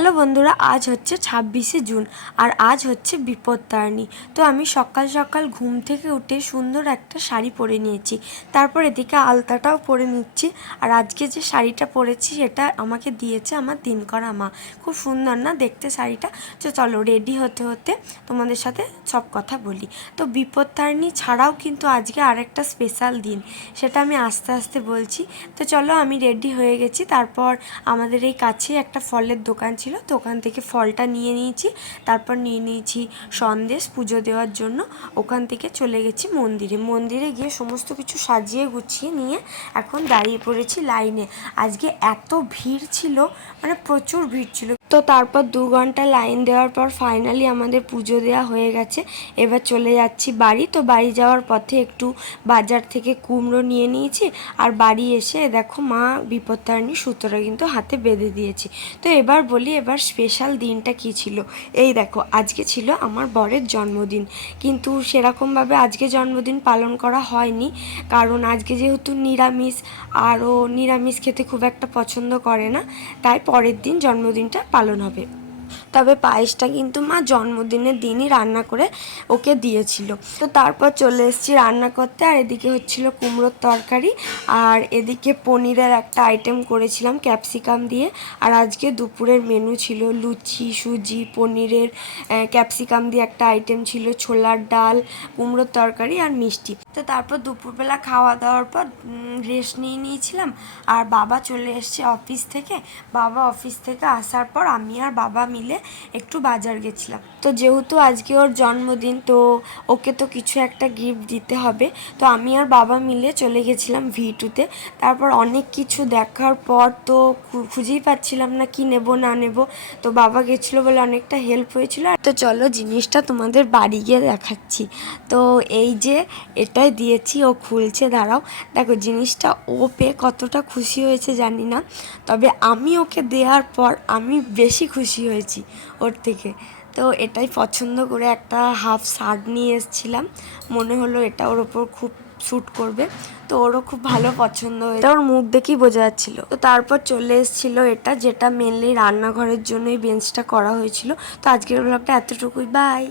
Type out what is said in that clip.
Hello বন্ধুরা, আজ হচ্ছে 26শে জুন আর আজ হচ্ছে বিপত্তারিণী। তো আমি সকাল সকাল ঘুম থেকে উঠে সুন্দর একটা শাড়ি পরে নিয়েছি, তারপর এদিকে আলতাটাও পরে নিচ্ছি। আর আজকে যে শাড়িটা পরেছি সেটা আমাকে দিয়েছে আমার দিনকরা মা। খুব সুন্দর না দেখতে শাড়িটা? তো চলো রেডি হতে হতে তোমাদের সাথে সব কথা বলি। তো বিপত্তারিণী ছাড়াও কিন্তু আজকে আরেকটা স্পেশাল দিন, সেটা আমি আস্তে আস্তে বলছি। তো চলো আমি রেডি হয়ে গেছি। তারপর আমাদের এই কাছে একটা ফলের দোকান ছিল, তো ওখান থেকে ফলটা নিয়ে নিয়েছি। তারপর নিয়ে নিয়েছি সন্দেশ পুজো দেওয়ার জন্য। ওখান থেকে চলে গেছি মন্দিরে গিয়ে সমস্ত কিছু সাজিয়ে গুছিয়ে নিয়ে এখন দাঁড়িয়ে পড়েছি লাইনে। আজকে এত ভিড় ছিল, মানে প্রচুর ভিড় ছিল। তো তারপর 2 ঘন্টা লাইন দেওয়ার পর ফাইনালি আমাদের পুজো দেওয়া হয়ে গেছে। এবার চলে যাচ্ছি বাড়ি। তো বাড়ি যাওয়ার পথে একটু বাজার থেকে কুমড়ো নিয়ে নিয়েছি। আর বাড়ি এসে দেখো মা বিপত্তারিণী সুতোটা কিন্তু হাতে বেঁধে দিয়েছি। তো এবার বলি, এবার স্পেশাল দিনটা কি ছিল। এই দেখো, আজকে ছিল আমার বরের জন্মদিন, কিন্তু সেরকমভাবে আজকে জন্মদিন পালন করা হয়নি, কারণ আজকে যেহেতু নিরামিষ, আর ও নিরামিষ খেতে খুব একটা পছন্দ করে না, তাই পরের দিন জন্মদিনটা পালন হবে। তবে পায়েসটা কিন্তু মা জন্মদিনের দিনই রান্না করে ওকে দিয়েছিল। তো তারপর চলে এসেছি রান্না করতে। আর এদিকে হচ্ছিল কুমড়োর তরকারি, আর এদিকে পনিরের একটা আইটেম করেছিলাম ক্যাপসিকাম দিয়ে। আর আজকে দুপুরের মেনু ছিল লুচি, সুজি, পনিরের ক্যাপসিকাম দিয়ে একটা আইটেম ছিল, ছোলার ডাল, কুমড়োর তরকারি আর মিষ্টি। তো তারপর দুপুরবেলা খাওয়া দাওয়ার পর রেস্ট নিয়ে নিয়েছিলাম। আর বাবা চলে এসছে অফিস থেকে। বাবা অফিস থেকে আসার পর আমি আর বাবা মিলে একটু বাজার গেছিলাম। তো যেহেতু আজকে ওর জন্মদিন, তো ওকে তো কিছু একটা গিফট দিতে হবে। তো আমি আর বাবা মিলে চলে গেছিলাম V2-তে। তারপর অনেক কিছু দেখার পর তো খুঁজেই পাচ্ছিলাম না কি নেব না নেব। তো বাবা গেছিলো বলে অনেকটা হেল্প হয়েছিল। তো চলো জিনিসটা তোমাদের বাড়ি গিয়ে দেখাচ্ছি। তো এই যে এটাই দিয়েছি, ও খুলছে, দাঁড়াও। দেখো জিনিসটা ও পেয়ে কতটা খুশি হয়েছে জানি না, তবে আমি ওকে দেওয়ার পর আমি বেশি খুশি হয়েছি ওর থেকে। তো এটাই পছন্দ করে একটা হাফ শার্ট নিয়ে এসেছিলাম, মনে হলো এটা ওর ওপর খুব শ্যুট করবে। তো ওরও খুব ভালো পছন্দ হয়েছে, ওর মুখ দেখেই বোঝা যাচ্ছিল। তো তারপর চলে এসেছিল এটা, যেটা মেনলি রান্নাঘরের জন্য এই বেঞ্চটা করা হয়েছিল। তো আজকের ব্লগটা এতটুকুই, বাই।